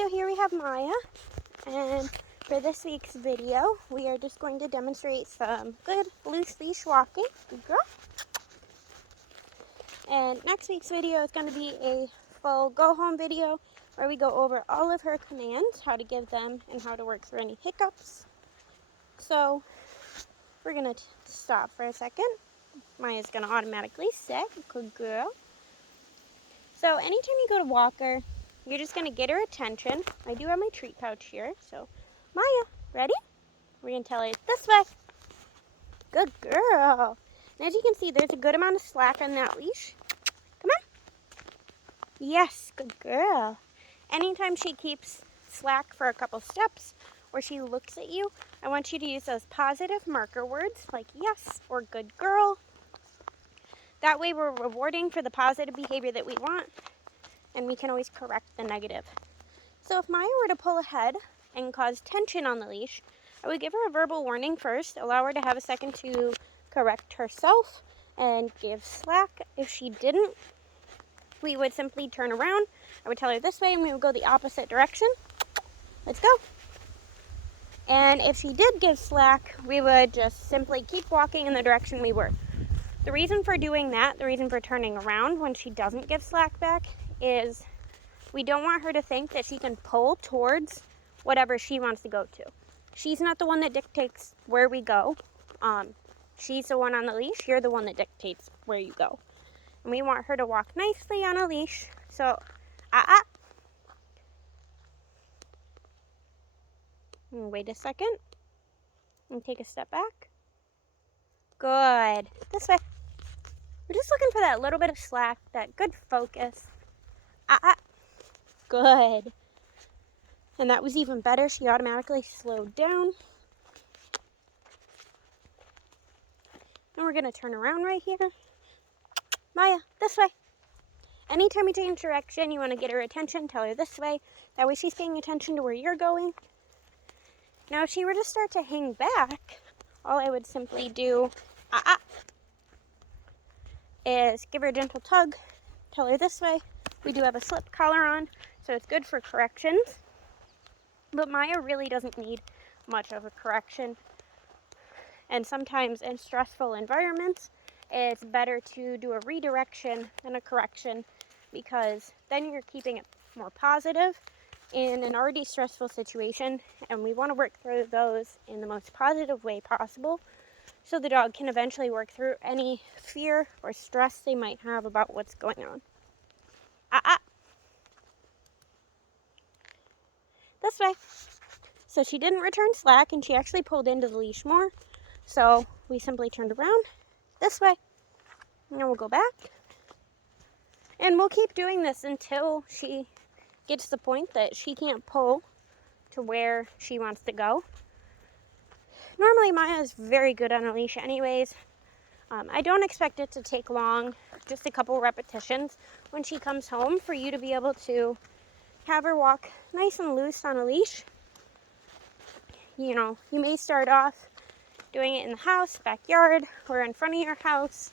So here we have Maya, and for this week's video, we are just going to demonstrate some good loose leash walking. Good girl. And next week's video is going to be a full go home video where we go over all of her commands, how to give them, and how to work through any hiccups. So we're going to stop for a second. Maya's going to automatically sit. Good girl. So anytime you go to walk her, you're just going to get her attention. I do have my treat pouch here. So Maya, ready? We're going to tell her this way. Good girl. And as you can see, there's a good amount of slack on that leash. Come on. Yes, good girl. Anytime she keeps slack for a couple steps or she looks at you, I want you to use those positive marker words like yes or good girl. That way we're rewarding for the positive behavior that we want, and we can always correct the negative. So if Maya were to pull ahead and cause tension on the leash, I would give her a verbal warning first, allow her to have a second to correct herself and give slack. If she didn't, we would simply turn around. I would tell her this way and we would go the opposite direction. Let's go. And if she did give slack, we would just simply keep walking in the direction we were. The reason for doing that, the reason for turning around when she doesn't give slack back, is we don't want her to think that she can pull towards whatever she wants to go to. She's not the one that dictates where we go. She's the one on the leash. You're the one that dictates where you go. And we want her to walk nicely on a leash. So, wait a second. And take a step back. Good. This way. We're just looking for that little bit of slack, that good focus. Good. And that was even better. She automatically slowed down. And we're going to turn around right here. Maya, this way. Anytime you change direction, you want to get her attention, tell her this way. That way she's paying attention to where you're going. Now, if she were to start to hang back, all I would simply do is give her a gentle tug, tell her this way. We do have a slip collar on, so it's good for corrections. But Maya really doesn't need much of a correction. And sometimes in stressful environments, it's better to do a redirection than a correction, because then you're keeping it more positive in an already stressful situation, and we want to work through those in the most positive way possible so the dog can eventually work through any fear or stress they might have about what's going on. This way. So she didn't return slack, and she actually pulled into the leash more. So we simply turned around this way. And we'll go back. And we'll keep doing this until she gets to the point that she can't pull to where she wants to go. Normally Maya is very good on a leash anyways. I don't expect it to take long, just a couple repetitions when she comes home for you to be able to have her walk nice and loose on a leash. You know, you may start off doing it in the house, backyard, or in front of your house,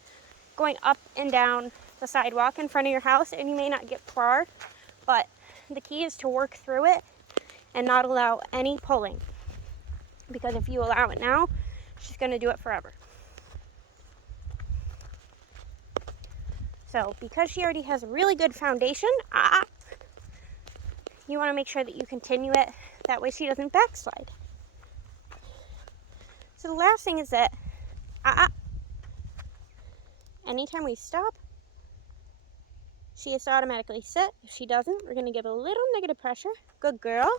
going up and down the sidewalk in front of your house, and you may not get far, but the key is to work through it and not allow any pulling. Because if you allow it now, she's going to do it forever. So because she already has a really good foundation, you want to make sure that you continue it. That way she doesn't backslide. So the last thing is that anytime we stop, she has to automatically sit. If she doesn't, we're going to give a little negative pressure. Good girl.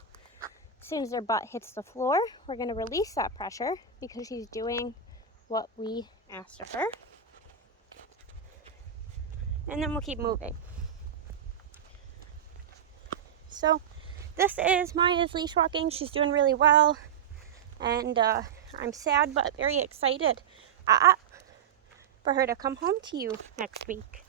As soon as their butt hits the floor, we're going to release that pressure because she's doing what we asked of her. And then we'll keep moving. So this is Maya's leash walking. She's doing really well. And I'm sad but very excited for her to come home to you next week.